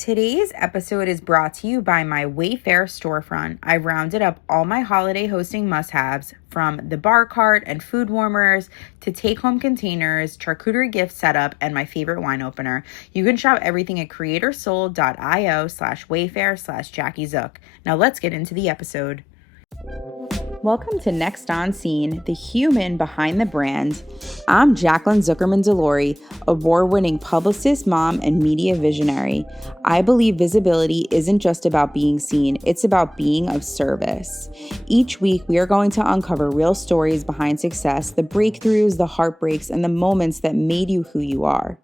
Today's episode is brought to you by my Wayfair storefront. I've rounded up all my holiday hosting must-haves, from the bar cart and food warmers to take-home containers, charcuterie gift setup, and my favorite wine opener. You can shop everything at creatorsold.io/Wayfair/Jackie Zook. Now let's get into the episode. Welcome to Next On Scene, the human behind the brand. I'm Jaclyn Zukerman Delory, award-winning publicist, mom, and media visionary. I believe visibility isn't just about being seen, it's about being of service. Each week, we are going to uncover real stories behind success, the breakthroughs, the heartbreaks, and the moments that made you who you are.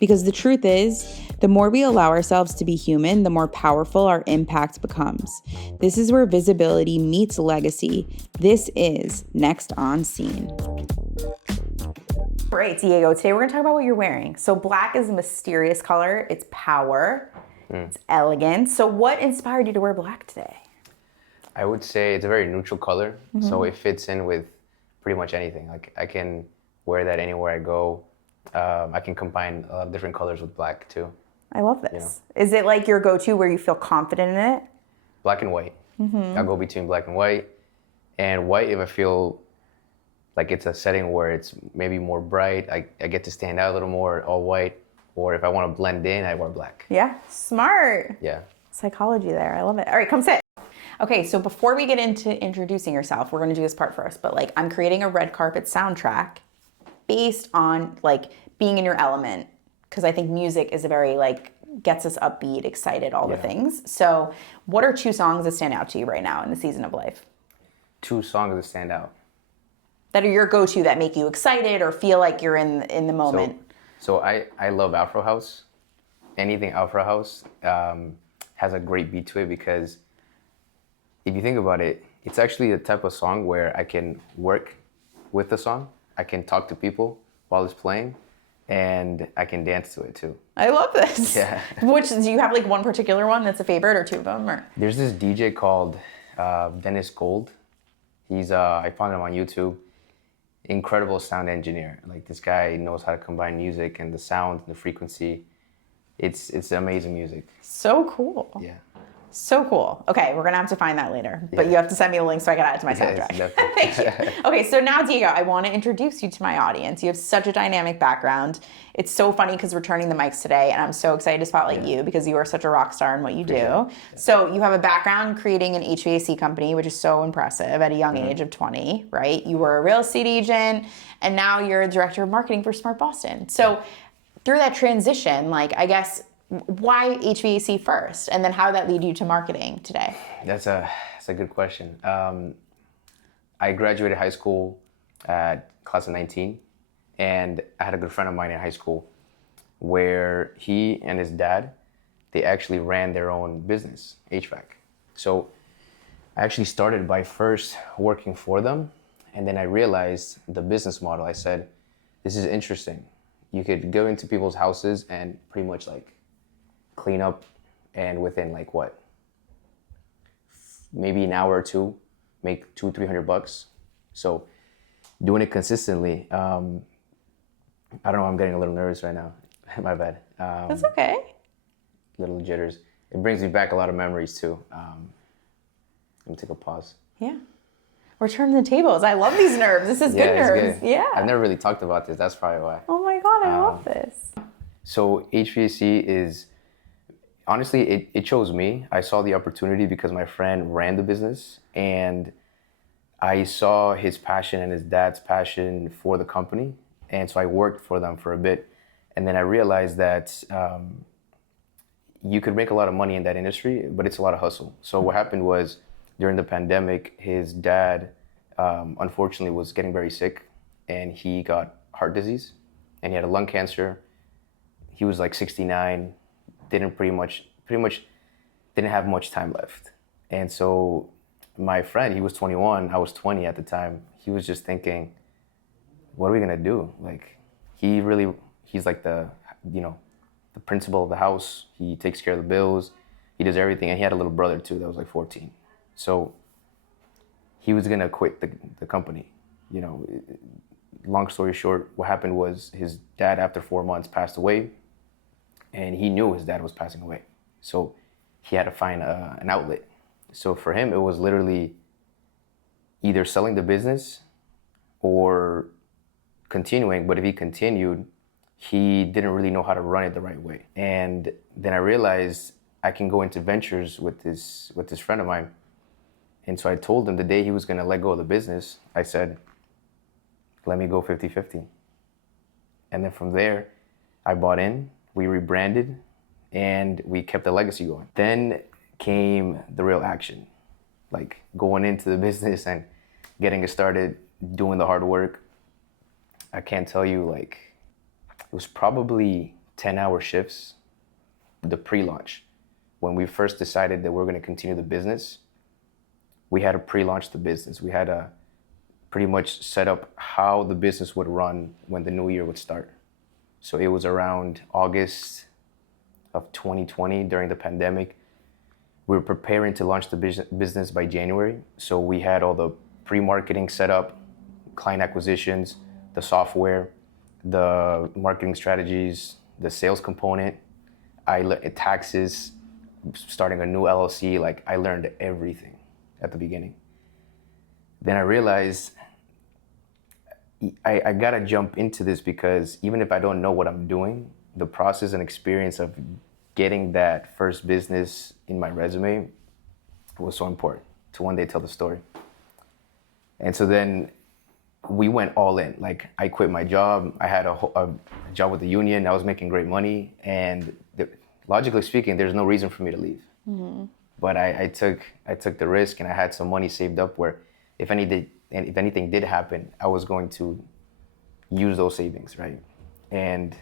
Because the truth is, the more we allow ourselves to be human, the more powerful our impact becomes. This is where visibility meets legacy. This is Next On Scene. All right, Diego, today we're going to talk about what you're wearing. So black is a mysterious color. It's power. It's elegance. So what inspired you to wear black today? I would say it's a very neutral color. So it fits in with pretty much anything. Like I can wear that anywhere I go. I can combine a lot of different colors with black too. I love this. You know? Is it like your go-to where you feel confident in it? Black and white. I'll go between black and white. And white if I feel like it's a setting where it's maybe more bright, I get to stand out a little more, all white. Or if I want to blend in, I wear black. Yeah, smart. Yeah. Psychology there, I love it. All right, come sit. Okay, so before we get into introducing yourself, we're gonna do this part first, but like I'm creating a red carpet soundtrack based on like being in your element, because I think music is a very like gets us upbeat, excited, all the things. So what are 2 songs that stand out to you right now in the season of life? 2 songs that stand out. That are your go-to that make you excited or feel like you're in the moment. So I love Afro House. Anything Afro House has a great beat to it because if you think about it, it's actually the type of song where I can work with the song. I can talk to people while it's playing, and I can dance to it too. I love this. Yeah. Which, do you have like one particular one that's a favorite or 2 of them? Or? There's this DJ called Dennis Gold. He's I found him on YouTube. Incredible sound engineer. Like this guy knows how to combine music and the sound and the frequency. It's amazing music. So cool. Yeah. So cool. Okay, we're gonna have to find that later, but you have to send me a link so I can add it to my soundtrack. Thank you. Okay, so now Diego, I want to introduce you to my audience. You have such a dynamic background. It's so funny because we're turning the mics today, and I'm so excited to spotlight you because you are such a rock star in what you do. Yeah. So you have a background creating an HVAC company, which is so impressive at a young age of 20, right? You were a real estate agent, and now you're a director of marketing for Smart Boston. So through that transition, like I guess, why HVAC first, and then how did that lead you to marketing today? That's a good question. I graduated high school at class of 19, and I had a good friend of mine in high school where he and his dad, they actually ran their own business, HVAC. So I actually started by first working for them, and then I realized the business model. I said, this is interesting. You could go into people's houses and pretty much like clean up, and within like what, maybe an hour or 2, make $200-300. So doing it consistently. I don't know, I'm getting a little nervous right now. My bad. That's okay. Little jitters. It brings me back a lot of memories too. Let me take a pause. Yeah. We're turning the tables. I love these nerves. This is good nerves. Good. Yeah. I've never really talked about this. That's probably why. Oh my God, I love this. So HVAC is, honestly, it chose me. I saw the opportunity because my friend ran the business, and I saw his passion and his dad's passion for the company. And so I worked for them for a bit. And then I realized that you could make a lot of money in that industry, but it's a lot of hustle. So what happened was during the pandemic, his dad, unfortunately, was getting very sick, and he got heart disease, and he had a lung cancer. He was like 69. Pretty much didn't have much time left. And so my friend, he was 21, I was 20 at the time. He was just thinking, what are we gonna do? Like, he's like the principal of the house. He takes care of the bills. He does everything. And he had a little brother too that was like 14. So he was gonna quit the company. Long story short, what happened was his dad, after 4 months, passed away. And he knew his dad was passing away. So he had to find an outlet. So for him, it was literally either selling the business or continuing. But if he continued, he didn't really know how to run it the right way. And then I realized I can go into ventures with this friend of mine. And so I told him the day he was going to let go of the business, I said, let me go 50-50. And then from there, I bought in, we rebranded, and we kept the legacy going. Then came the real action, like going into the business and getting it started, doing the hard work. I can't tell you, like, it was probably 10-hour shifts, the pre-launch. When we first decided that we're going to continue the business, we had to pre-launch the business. We had to pretty much set up how the business would run when the new year would start. So it was around August of 2020 during the pandemic. We were preparing to launch the business by January. So we had all the pre-marketing set up, client acquisitions, the software, the marketing strategies, the sales component, taxes, starting a new LLC. Like, I learned everything at the beginning. Then I realized I gotta jump into this, because even if I don't know what I'm doing, the process and experience of getting that first business in my resume was so important to one day tell the story. And so then we went all in. Like, I quit my job. I had a job with the union. I was making great money. And logically speaking, there's no reason for me to leave. Mm-hmm. But I took the risk, and I had some money saved up where if anything did happen, I was going to use those savings, right? And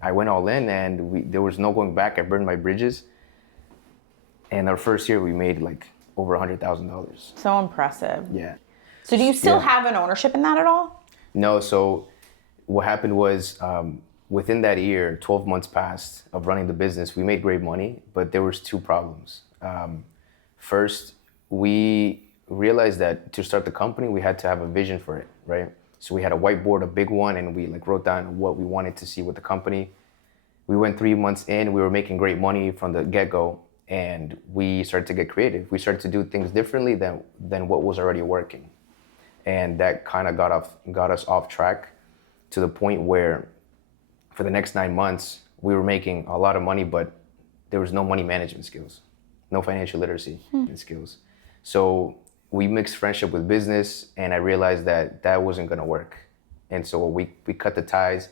I went all in, and there was no going back. I burned my bridges. And our first year, we made like over $100,000. So impressive. Yeah. So do you still have an ownership in that at all? No. So what happened was, within that year, 12 months passed of running the business. We made great money, but there was two problems. First, we realized that to start the company, we had to have a vision for it, right? So we had a whiteboard, a big one, and we wrote down what we wanted to see with the company. We went 3 months in, we were making great money from the get-go, and we started to get creative. We started to do things differently than what was already working. And that kind of got us off track to the point where for the next 9 months, we were making a lot of money, but there was no money management skills, no financial literacy skills. So we mixed friendship with business, and I realized that wasn't gonna work. And so we cut the ties,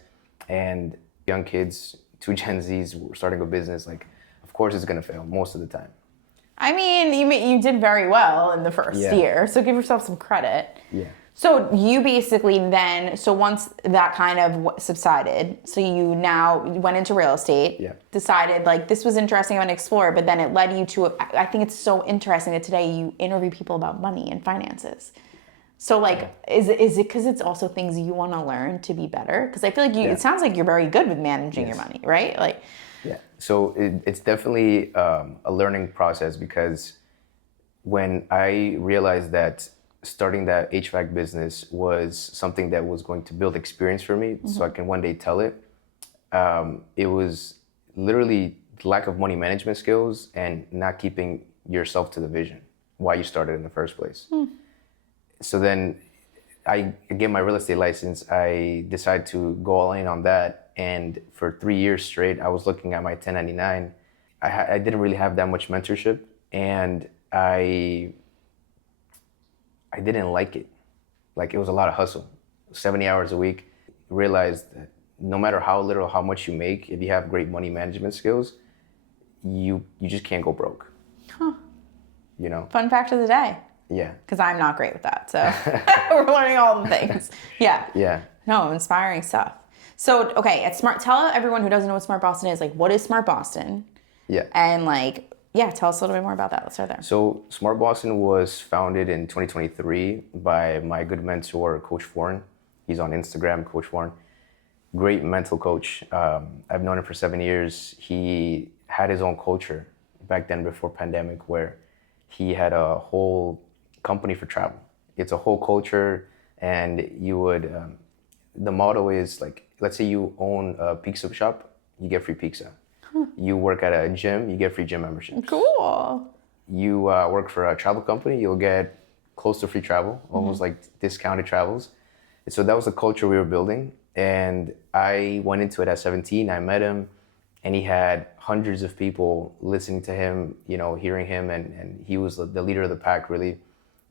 and young kids, 2 Gen Zs were starting a business. Like, of course it's gonna fail most of the time. I mean, you did very well in the first year, so give yourself some credit. Yeah. So you basically then, so once that kind of subsided, so you now went into real estate, decided like this was interesting, I'm going to explore, but then it led you to, I think it's so interesting that today you interview people about money and finances. So like, is it because it's also things you want to learn to be better? Because I feel like it sounds like you're very good with managing your money, right? Like, yeah. So it's definitely a learning process, because when I realized that starting that HVAC business was something that was going to build experience for me, so I can one day tell it, it was literally lack of money management skills and not keeping yourself to the vision, why you started in the first place. So then I get my real estate license. I decided to go all in on that. And for 3 years straight, I was looking at my 1099. I didn't really have that much mentorship, and I didn't like it. Like, it was a lot of hustle, 70 hours a week. Realized that no matter how little, how much you make, if you have great money management skills, you just can't go broke. Huh. You know? Fun fact of the day. Yeah. Because I'm not great with that, so we're learning all the things. Yeah. Yeah. No, inspiring stuff. So, okay, at Smart, tell everyone who doesn't know what Smart Boston is, like, what is Smart Boston? Yeah. And like, tell us a little bit more about that. Let's start there. So Smart Boston was founded in 2023 by my good mentor, Coach Foreign. He's on Instagram, Coach Foreign. Great mental coach. I've known him for 7 years. He had his own culture back then before pandemic, where he had a whole company for travel. It's a whole culture, and you would, the motto is like, let's say you own a pizza shop, you get free pizza. You work at a gym, you get free gym memberships. Cool. You work for a travel company, you'll get close to free travel, almost like discounted travels. And so that was the culture we were building. And I went into it at 17. I met him, and he had hundreds of people listening to him, hearing him, and he was the leader of the pack, really.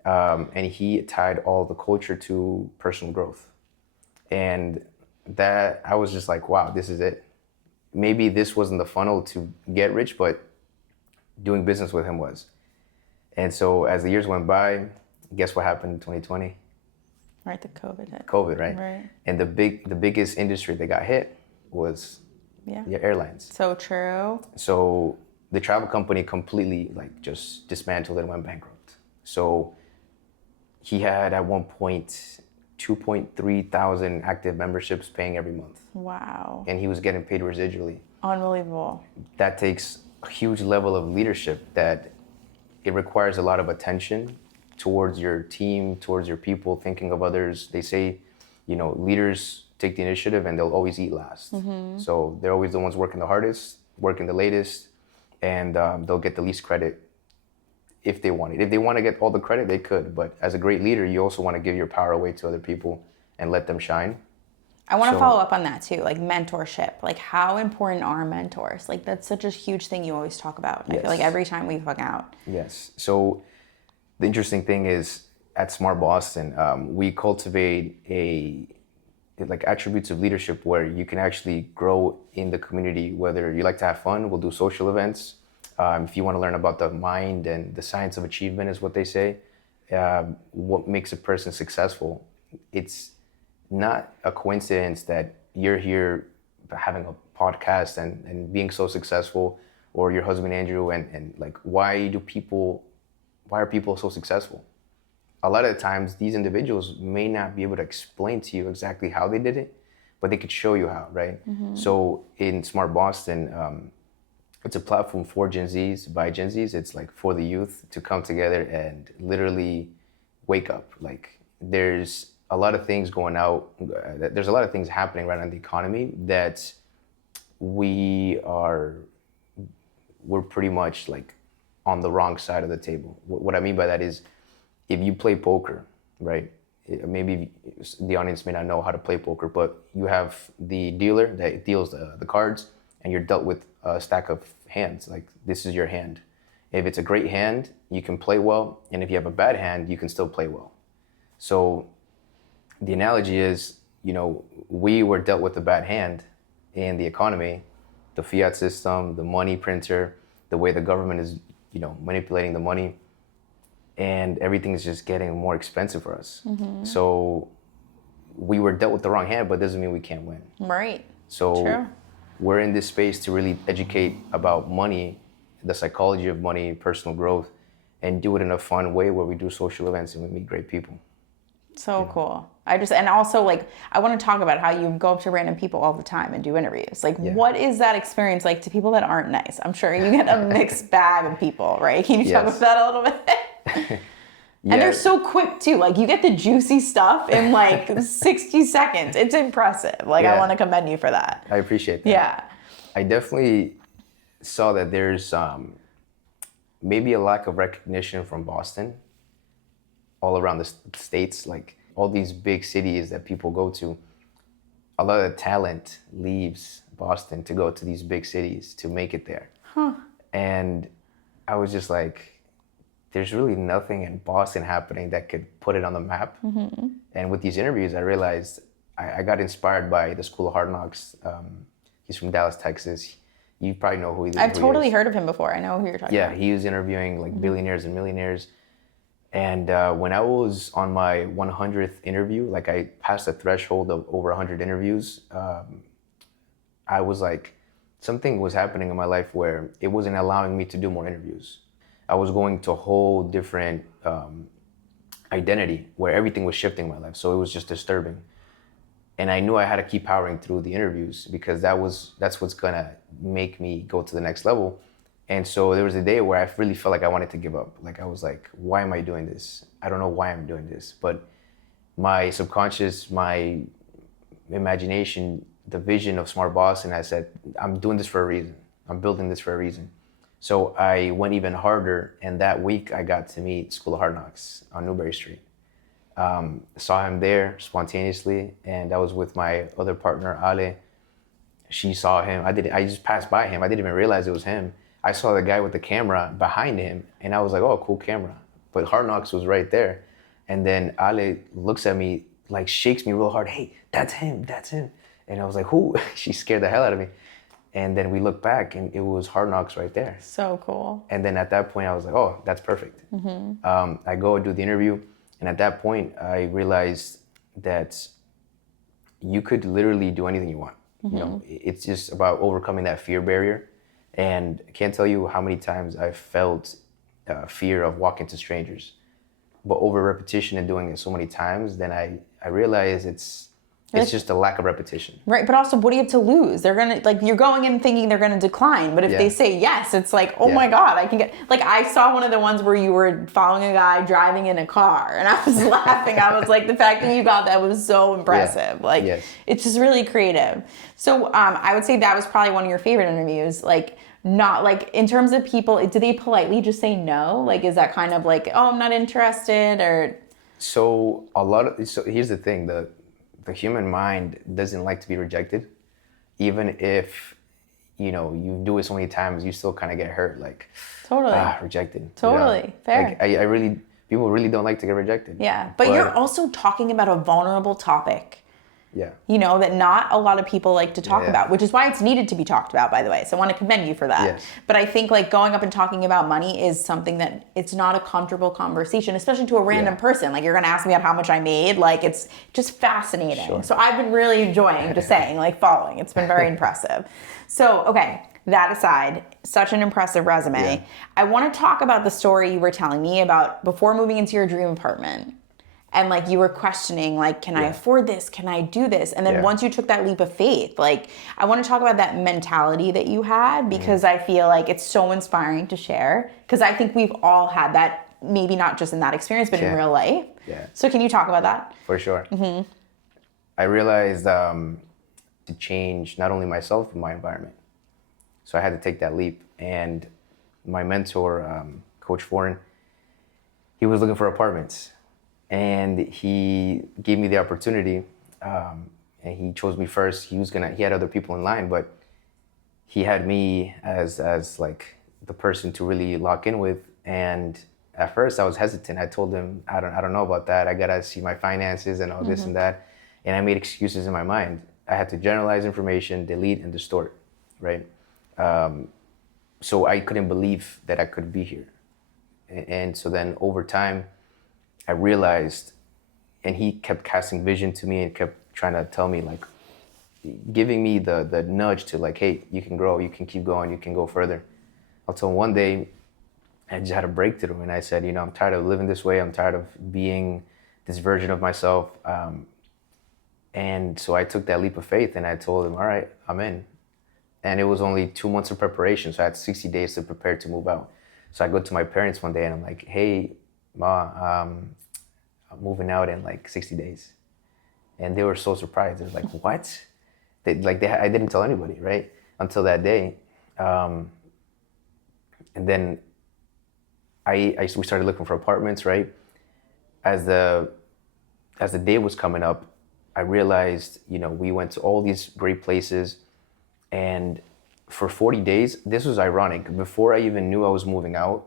And he tied all the culture to personal growth. And that, I was just like, wow, this is it. Maybe this wasn't the funnel to get rich, but doing business with him was. And so as the years went by, guess what happened in 2020? Right, the COVID hit. COVID, right? Right. And the biggest industry that got hit was the airlines. So true. So the travel company completely just dismantled and went bankrupt. So he had at one point 2.3 thousand active memberships paying every month. Wow. And he was getting paid residually. Unbelievable. That takes a huge level of leadership, that it requires a lot of attention towards your team, towards your people, thinking of others. They say, leaders take the initiative and they'll always eat last. So they're always the ones working the hardest, working the latest, and they'll get the least credit if they want it. If they want to get all the credit, they could. But as a great leader, you also want to give your power away to other people and let them shine. I want to follow up on that too, like mentorship. Like, how important are mentors? Like, that's such a huge thing you always talk about. Yes. I feel like every time we hung out. Yes. So the interesting thing is, at Smart Boston, we cultivate attributes of leadership where you can actually grow in the community. Whether you like to have fun, we'll do social events. If you want to learn about the mind and the science of achievement, is what they say, what makes a person successful, it's not a coincidence that you're here having a podcast and being so successful, or your husband Andrew, and why are people so successful? A lot of the times these individuals may not be able to explain to you exactly how they did it, but they could show you how, right? So in Smart Boston, it's a platform for Gen Zs, by Gen Zs. It's for the youth to come together and literally wake up. There's a lot of things going out. There's a lot of things happening right now in the economy that we're pretty much on the wrong side of the table. What I mean by that is, if you play poker, right? Maybe the audience may not know how to play poker, but you have the dealer that deals the cards, and you're dealt with a stack of hands. This is your hand. If it's a great hand, you can play well, and if you have a bad hand, you can still play well. So the analogy is, we were dealt with a bad hand in the economy, the fiat system, the money printer, the way the government is, manipulating the money, and everything is just getting more expensive for us. So we were dealt with the wrong hand, but it doesn't mean we can't win. Right. So true. We're in this space to really educate about money, the psychology of money, personal growth, and do it in a fun way where we do social events and we meet great people. So cool. And also I want to talk about how you go up to random people all the time and do interviews. What is that experience like to people that aren't nice? I'm sure you get a mixed bag of people, right? Can you talk about that a little bit? And they're so quick too. You get the juicy stuff in 60 seconds. It's impressive. I want to commend you for that. I appreciate that. Yeah. I definitely saw that there's maybe a lack of recognition from Boston all around the states. All these big cities that people go to, a lot of talent leaves Boston to go to these big cities to make it there. And I was just there's really nothing in Boston happening that could put it on the map. And with these interviews, I realized I got inspired by the School of Hard Knocks. He's from Dallas, Texas. You probably know who he is. I've totally heard of him before. I know who you're talking about. Yeah, he was interviewing billionaires and millionaires. And when I was on my 100th interview, I passed the threshold of over 100 interviews, I was something was happening in my life where it wasn't allowing me to do more interviews. I was going to a whole different identity where everything was shifting in my life. So it was just disturbing. And I knew I had to keep powering through the interviews because that's what's gonna make me go to the next level. And so there was a day where I really felt I wanted to give up. I was why am I doing this? I don't know why I'm doing this. But my subconscious, my imagination, the vision of Smart Boss, and I said, I'm doing this for a reason. I'm building this for a reason. So I went even harder, and that week I got to meet School of Hard Knocks on Newberry Street. Saw him there spontaneously, and I was with my other partner, Ale. She saw him. I just passed by him. I didn't even realize it was him. I saw the guy with the camera behind him, and I was like, oh, cool camera. But Hard Knocks was right there. And then Ale looks at me, like shakes me real hard. Hey, that's him. And I was like, who? She scared the hell out of me. And then we looked back, and it was Hard Knocks right there. So cool. And then at that point, I was like, oh, that's perfect. I go and do the interview. And at that point, I realized that you could literally do anything you want. You know, it's just about overcoming that fear barrier. And I can't tell you how many times I felt fear of walking to strangers. But over repetition and doing it so many times, then I realized it's just a lack of repetition. Right, but also, what do you have to lose? They're gonna, like, you're going in thinking they're gonna decline, but if they say yes, it's like, oh my God, I can get, like, I saw one of the ones where you were following a guy driving in a car, and I was laughing. I was like, the fact that you got that was so impressive. Like, it's just really creative. So I would say that was probably one of your favorite interviews. Like, not like, in terms of people, do they politely just say no? Like, is that kind of like, oh, I'm not interested, or? So here's the thing, the human mind doesn't like to be rejected. Even if, you know, you do it so many times, you still kind of get hurt, like, rejected. Totally, you know? fair. Like, people really don't like to get rejected. Yeah, but you're also talking about a vulnerable topic. Yeah. You know, that not a lot of people like to talk about, which is why it's needed to be talked about, by the way. So I want to commend you for that. Yes. But I think, like, going up and talking about money is something that it's not a comfortable conversation, especially to a random person. Like, you're going to ask me about how much I made. Like, it's just fascinating. Sure. So I've been really enjoying just saying, like, following. It's been very impressive. So, okay, that aside, such an impressive resume. Yeah. I want to talk about the story you were telling me about before moving into your dream apartment. And, like, you were questioning, like, can I afford this? Can I do this? And then once you took that leap of faith, like, I want to talk about that mentality that you had, because I feel like it's so inspiring to share. Because I think we've all had that, maybe not just in that experience, but in real life. Yeah. So can you talk about that? For sure. I realized to change not only myself, but my environment. So I had to take that leap. And my mentor, Coach Foreign, he was looking for apartments. And he gave me the opportunity, and he chose me first. He had other people in line, but he had me as like the person to really lock in with. And at first I was hesitant. I told him, I don't know about that. I gotta see my finances and all this and that. And I made excuses in my mind. I had to generalize information, delete and distort, right? So I couldn't believe that I could be here. And so then over time, I realized, and he kept casting vision to me and kept trying to tell me, like, giving me the nudge to, like, hey, you can grow, you can keep going, you can go further. Until one day, I just had a breakthrough, and I said, you know, I'm tired of living this way. I'm tired of being this version of myself. And so I took that leap of faith, and I told him, all right, I'm in. And it was only 2 months of preparation, so I had 60 days to prepare to move out. So I go to my parents one day, and I'm like, hey, Ma, I'm moving out in like 60 days. And they were so surprised. They were like, what? I didn't tell anybody, right? Until that day. And then we started looking for apartments, right? As the day was coming up, I realized, you know, we went to all these great places. And for 40 days, this was ironic. Before I even knew I was moving out,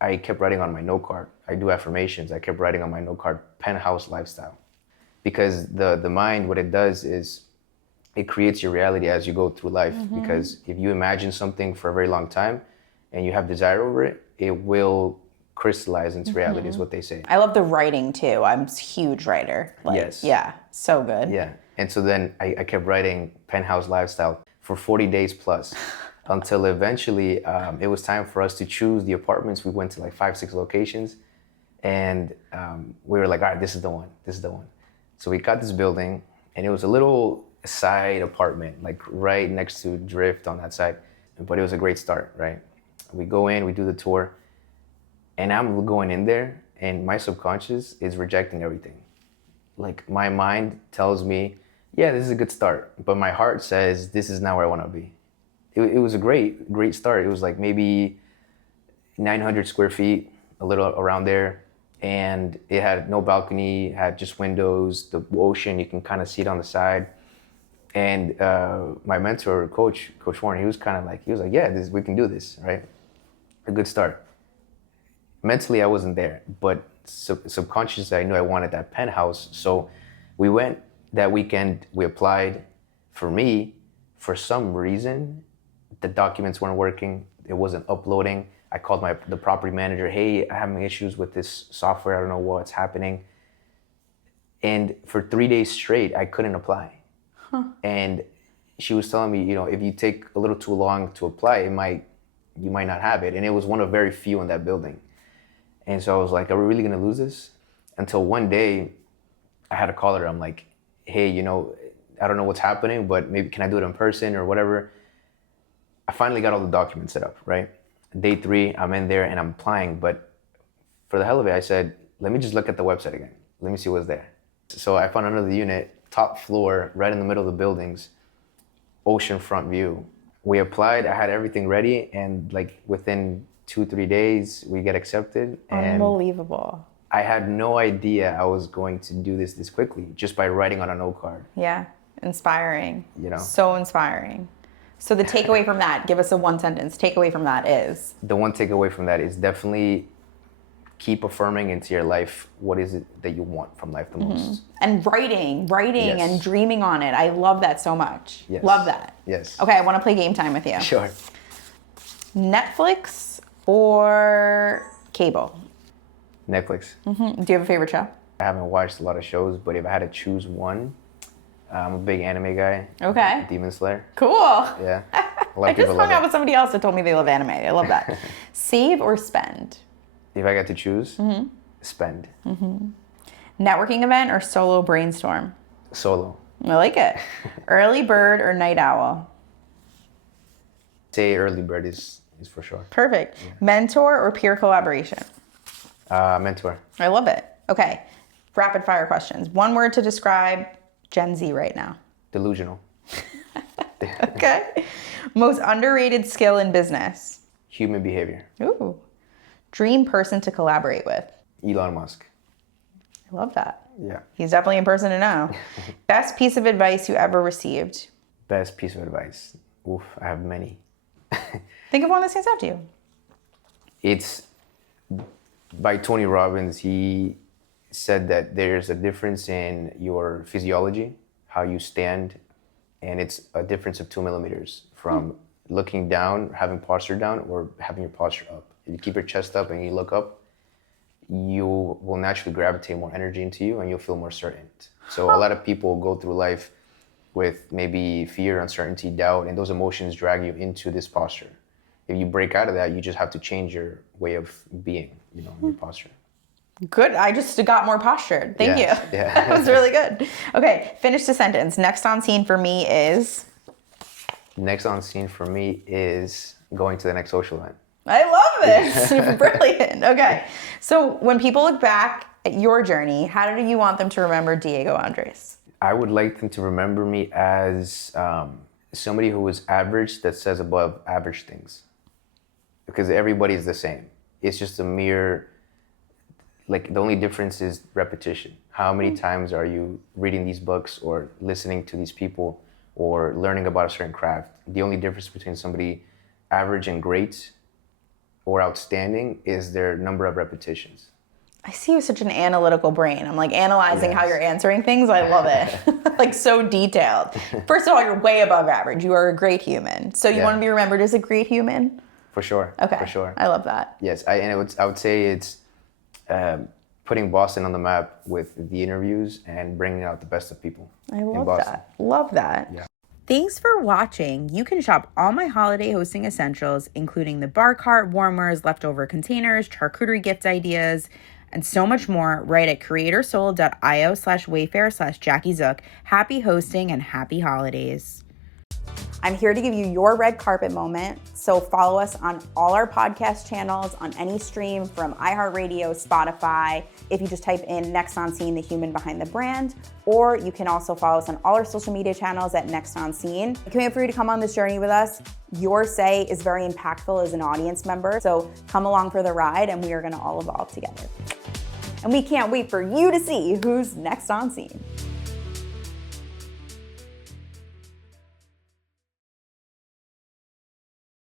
I kept writing on my note card. I do affirmations. I kept writing on my note card, Penthouse lifestyle. Because the mind, what it does is it creates your reality as you go through life. Because if you imagine something for a very long time and you have desire over it, it will crystallize into reality, is what they say. I love the writing too. I'm a huge writer. Like, yes. Yeah, so good. Yeah. And so then I kept writing Penthouse lifestyle for 40 days plus. Until eventually it was time for us to choose the apartments. We went to like 5-6 locations, and we were like, all right, this is the one. So we got this building, and it was a little side apartment, like right next to Drift on that side. But it was a great start, right? We go in, we do the tour, and I'm going in there, and my subconscious is rejecting everything. Like, my mind tells me, yeah, this is a good start, but my heart says, this is not where I want to be. it was a great start. It was like maybe 900 square feet, a little around there. And it had no balcony, had just windows, the ocean, you can kind of see it on the side. And my mentor, Coach Warren, he was like, yeah, we can do this, right? A good start. Mentally, I wasn't there, but subconsciously, I knew I wanted that penthouse. So we went that weekend, we applied. For me, for some reason, the documents weren't working. It wasn't uploading. I called the property manager, hey, I'm having issues with this software. I don't know what's happening. And for 3 days straight, I couldn't apply. And she was telling me, if you take a little too long to apply, you might not have it. And it was one of very few in that building. And so I was like, are we really gonna lose this? Until one day, I had to call her. I'm like, hey, I don't know what's happening, but maybe can I do it in person or whatever? I finally got all the documents set up, right? Day 3, I'm in there and I'm applying, but for the hell of it, I said, let me just look at the website again. Let me see what's there. So I found another unit, top floor, right in the middle of the buildings, oceanfront view. We applied, I had everything ready, and like within 2-3 days, we get accepted. Unbelievable. I had no idea I was going to do this quickly, just by writing on a note card. Yeah, inspiring. So inspiring. So the takeaway from that, give us a one sentence takeaway from that is? The one takeaway from that is definitely keep affirming into your life what is it that you want from life the most. And writing yes. And dreaming on it. I love that so much. Yes. Love that. Yes. Okay, I want to play game time with you. Sure. Netflix or cable? Netflix. Do you have a favorite show? I haven't watched a lot of shows, but if I had to choose one, I'm a big anime guy. Okay. Demon Slayer. Cool. Yeah. I just hung out with somebody else that told me they love anime. I love that. Save or spend? If I got to choose, spend. Networking event or solo brainstorm? Solo. I like it. Early bird or night owl? Say early bird is for sure. Perfect. Yeah. Mentor or peer collaboration? Mentor. I love it. Okay. Rapid fire questions. One word to describe Gen Z right now. Delusional. Okay. Most underrated skill in business? Human behavior. Ooh. Dream person to collaborate with? Elon Musk. I love that. Yeah. He's definitely a person to know. Best piece of advice you ever received? Best piece of advice. Oof, I have many. Think of one that stands out to you. It's by Tony Robbins. He said that there's a difference in your physiology, how you stand, and it's a difference of 2 millimeters from looking down, having posture down, or having your posture up. If you keep your chest up and you look up, you will naturally gravitate more energy into you and you'll feel more certain. So a lot of people go through life with maybe fear, uncertainty, doubt, and those emotions drag you into this posture. If you break out of that, you just have to change your way of being, your posture. Good. I just got more postured. Thank you. Yeah. That was really good. Okay, finish the sentence. Next on scene for me is? Next on scene for me is going to the next social event. I love this. Brilliant. Okay. So when people look back at your journey, how do you want them to remember Diego Andres? I would like them to remember me as somebody who was average that says above average things. Because everybody's the same. It's just a mere, the only difference is repetition. How many times are you reading these books or listening to these people or learning about a certain craft? The only difference between somebody average and great or outstanding is their number of repetitions. I see you with such an analytical brain. I'm analyzing how you're answering things. I love it. So detailed. First of all, you're way above average. You are a great human. So you want to be remembered as a great human? For sure. Okay. For sure. I love that. Yes. I would say it's putting Boston on the map with the interviews and bringing out the best of people. I love that. Love that. Yeah. Thanks for watching. You can shop all my holiday hosting essentials, including the bar cart, warmers, leftover containers, charcuterie gift ideas, and so much more right at creatorsoul.io/wayfair/JackyZook. Happy hosting and happy holidays. I'm here to give you your red carpet moment. So follow us on all our podcast channels, on any stream from iHeartRadio, Spotify. If you just type in Next on Scene, the human behind the brand, or you can also follow us on all our social media channels at Next on Scene. I can't wait for you to come on this journey with us. Your say is very impactful as an audience member. So come along for the ride and we are gonna all evolve together. And we can't wait for you to see who's next on scene.